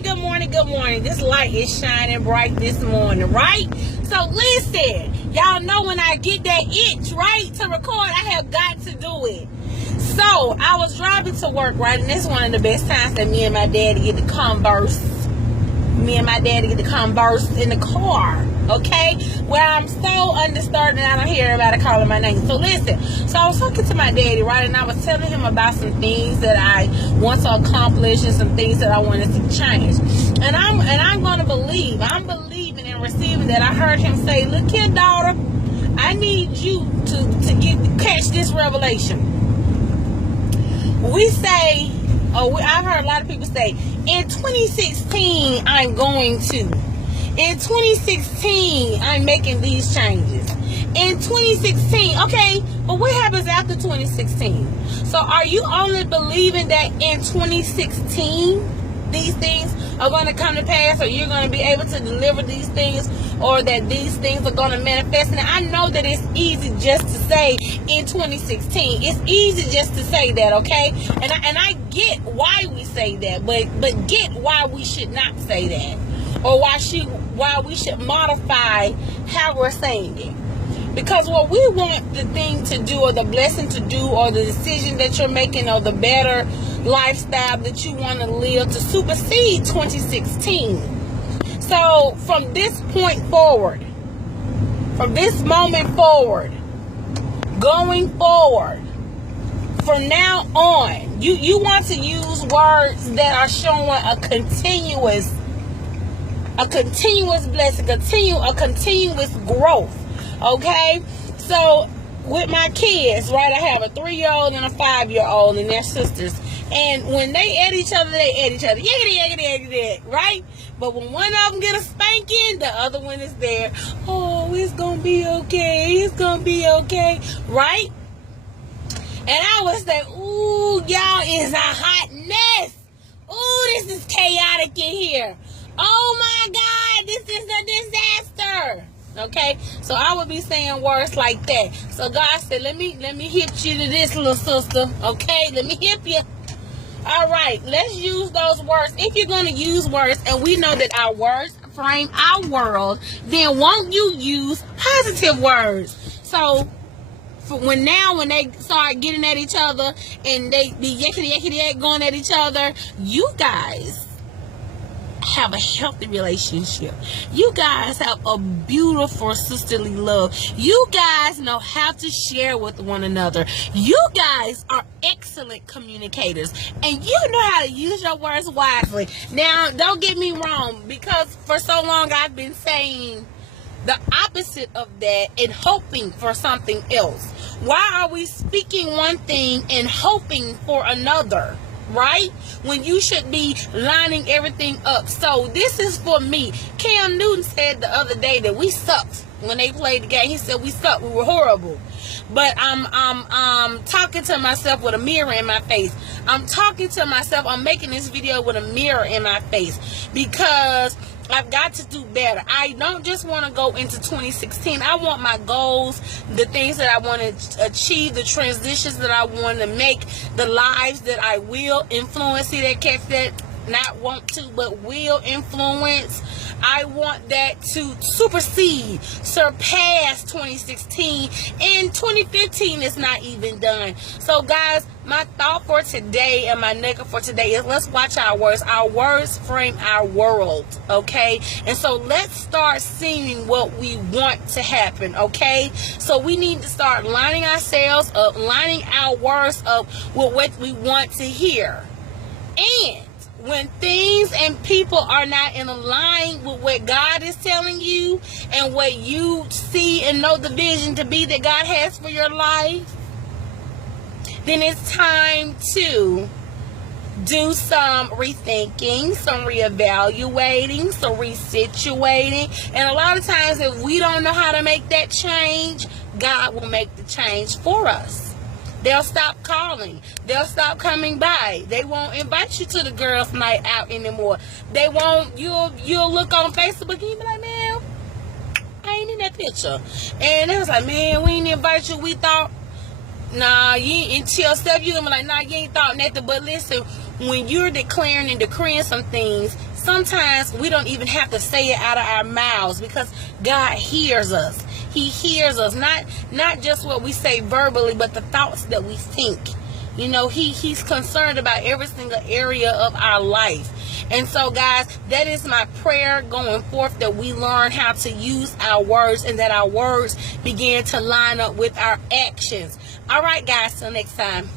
good morning, good morning. This light is shining bright this morning, right? So listen, y'all know when I get that itch, right, to record, I have got to do it. So I was driving to work, right, and this is one of the best times that me and my daddy get to converse. In the car, okay? Where I'm so undisturbed and I don't hear everybody calling my name. So listen, so I was talking to my daddy, right? And I was telling him about some things that I want to accomplish and some things that I wanted to change. And I'm gonna believe, I'm believing and receiving that. I heard him say, look here, daughter, I need you to catch this revelation. We say, I've heard a lot of people say, in 2016, I'm going to. In 2016, I'm making these changes. In 2016, okay, but what happens after 2016? So are you only believing that in 2016, these things are going to come to pass, or you're going to be able to deliver these things, or that these things are going to manifest? And I know that it's easy just to say in 2016. It's easy just to say that, okay? And I get why we say that, but get why we should not say that, or why we should modify how we're saying it. Because what we want the thing to do, or the blessing to do, or the decision that you're making, or the better lifestyle that you want to live, to supersede 2016. So from this point forward, from this moment forward, going forward, from now on, you want to use words that are showing a continuous blessing, a continuous growth. Okay, so with my kids, right, I have a 3-year-old and a 5-year-old, and they're sisters. And when they at each other, yiggity, right? But when one of them get a spanking, the other one is there. Oh, it's gonna be okay. It's gonna be okay, right? And I would say, ooh, y'all is a hot mess. Ooh, this is chaotic in here. Oh my God, this is a disaster. Okay, so I would be saying words like that. So God said, let me hip you to this, little sister. Okay, let me hip you. All right, let's use those words. If you're going to use words, and we know that our words frame our world, then won't you use positive words? So when they start getting at each other and they be yakety going at each other, you guys have a healthy relationship. You guys have a beautiful sisterly love. You guys know how to share with one another. You guys are excellent communicators, and you know how to use your words wisely. Now, don't get me wrong, because for so long I've been saying the opposite of that and hoping for something else. Why are we speaking one thing and hoping for another? Right? When you should be lining everything up. So this is for me. Cam Newton said the other day that we sucked when they played the game. He said we sucked. We were horrible. But I'm talking to myself with a mirror in my face. I'm talking to myself. I'm making this video with a mirror in my face, because I've got to do better. I don't just want to go into 2016. I want my goals, the things that I want to achieve, the transitions that I want to make, the lives that I will influence. See that catch that? Not want to, but will influence. I want that to supersede, surpass 2016, and 2015 is not even done. So guys, my thought for today and my nugget for today is, let's watch our words. Our words frame our world, okay? And so let's start seeing what we want to happen, okay? So we need to start lining ourselves up, lining our words up with what we want to hear. And when things and people are not in line with what God is telling you and what you see and know the vision to be that God has for your life, then it's time to do some rethinking, some reevaluating, some resituating. And a lot of times, if we don't know how to make that change, God will make the change for us. They'll stop calling. They'll stop coming by. They won't invite you to the girls' night out anymore. They won't. You'll look on Facebook and you'll be like, man, I ain't in that picture. And it was like, man, we didn't invite you. We thought, nah, you ain't. Until stuff, you're gonna be like, nah, you ain't thought nothing. But listen, when you're declaring and decreeing some things, sometimes we don't even have to say it out of our mouths, because God hears us. He hears us, not just what we say verbally, but the thoughts that we think. You know, he's concerned about every single area of our life. And so, guys, that is my prayer going forth, that we learn how to use our words, and that our words begin to line up with our actions. All right, guys, till next time.